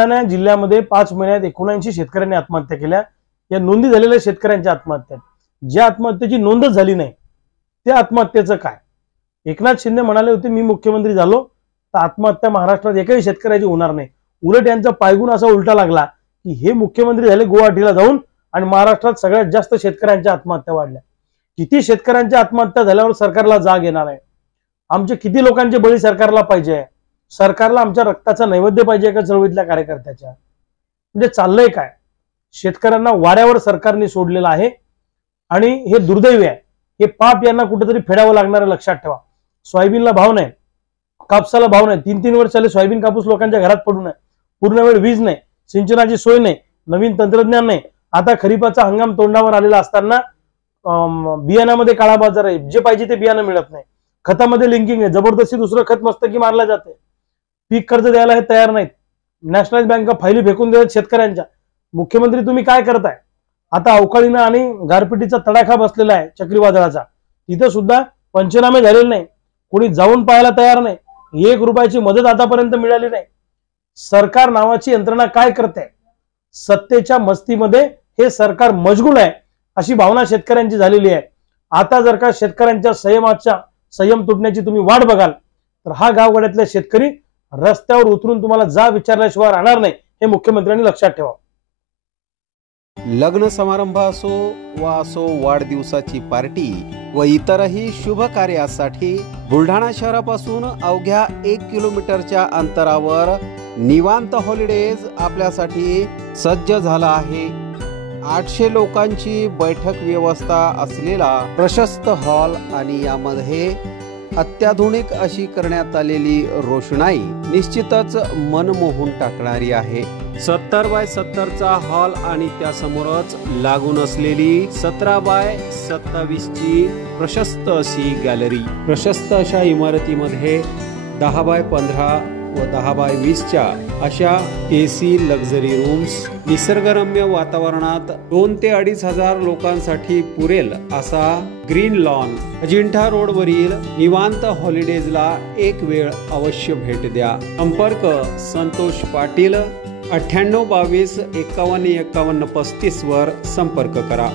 बुलढाणा जिल्ह्यामध्ये 5 महिन्यात 79 शेतकऱ्यांनी आत्महत्या केल्या। या नोंदी झालेल्या शेतकऱ्यांच्या आत्महत्या, ज्या आत्महत्येची नोंदच झाली नाही त्या आत्महत्येचं काय? एकनाथ शिंदे म्हणाले होते मी मुख्यमंत्री झालो तर आत्महत्या महाराष्ट्रात एकही शेतकऱ्याची होणार नाही। उलट यांचा पायगुण असा उलटा लागला की हे मुख्यमंत्री झाले गुवाहाटीला जाऊन आणि महाराष्ट्रात सगळ्यात जास्त शेतकऱ्यांच्या आत्महत्या वाढल्या। किती शेतकऱ्यांच्या आत्महत्या झाल्यावर सरकारला जाग येणार आहे? आमचे किती लोकांचे बळी सरकारला पाहिजे? सरकारला आमच्या रक्ताचा नैवेद्य पाहिजे का चळवळीतल्या कार्यकर्त्याच्या? म्हणजे चाललंय काय? शेतकऱ्यांना वाड्यावर सरकारने सोडलेलं आहे आणि हे दुर्दैवी आहे। हे पाप यांना कुठेतरी फेडावं लागणार आहे, लक्षात ठेवा। सोयाबीनला भाव नाही, कापसाला भाव नाही, 3-3 वर्ष झाले सोयाबीन कापूस लोकांच्या घरात पडून आहे, पूर्ण वेळ वीज नाही, सिंचनाची सोय नाही, नवीन तंत्रज्ञान नाही। आता खरीपाचा हंगाम तोंडावर आलेला असताना बियाण्यामध्ये काळा बाजार आहे, जे पाहिजे ते बियाणं मिळत नाही, खतामध्ये लिंकिंग आहे, जबरदस्ती दुसरं खत मस्तकी मारलं जाते, पीक कर्ज द्यायला हे तयार नाहीत, नॅशनल बँका फायली फेकून देतात शेतकऱ्यांच्या। मुख्यमंत्री तुम्ही काय करताय? आता अवकाळीनं आणि गारपिटीचा तडाखा बसलेला आहे चक्रीवादळाचा, तिथे सुद्धा पंचनामे झालेले नाही, कोणी जाऊन पाहायला तयार नाही, 1 रुपयाची मदत आतापर्यंत मिळाली नाही। सरकार नावाची यंत्रणा काय करते? सत्तेच्या मस्तीमध्ये हे सरकार मशगूल आहे अशी भावना शेतकऱ्यांची झालेली आहे। आता जर का शेतकऱ्यांच्या संयम तुटण्याची तुम्ही वाट बघाल तर हा गावगाड्यातले शेतकरी रस्त्यावर उतरून तुम्हाला जा विचारल्याशिवाय राहणार नाही, हे मुख्यमंत्र्यांनी लक्षात ठेवा। लग्न समारंभ असो वाढदिवसाची पार्टी व इतरही शुभ कार्यासाठी बुलढाणा शहरापासून अवघ्या 1 किलोमीटरच्या अंतरावर निवांत हॉलिडेज आपल्यासाठी सज्ज झाला आहे। 800 लोकांची बैठक व्यवस्था असलेला प्रशस्त हॉल आणि यामध्ये अत्याधुनिक अशी करण्यात आलेली रोषणाई निश्चितच मन मोहून टाकणारी आहे। 70 बाय 70चा हॉल आणि त्यासमोरच लागून असलेली 17 बाय 27 ची प्रशस्त अशी गॅलरी। प्रशस्त अशा इमारतीमध्ये 10 बाय 15 व 10 बाय 20च्या अशा एसी लक्झरी रूम्स, निसर्गरम्य वातावरणात 2 ते 2.5 हजार लोकांसाठी पुरेल असा ग्रीन लॉन। अजिंठा रोडवरील निवांत हॉलिडेजला एक वेळ अवश्य भेट द्या। संपर्क संतोष पाटील 98 22 51 51 35 वर संपर्क करा।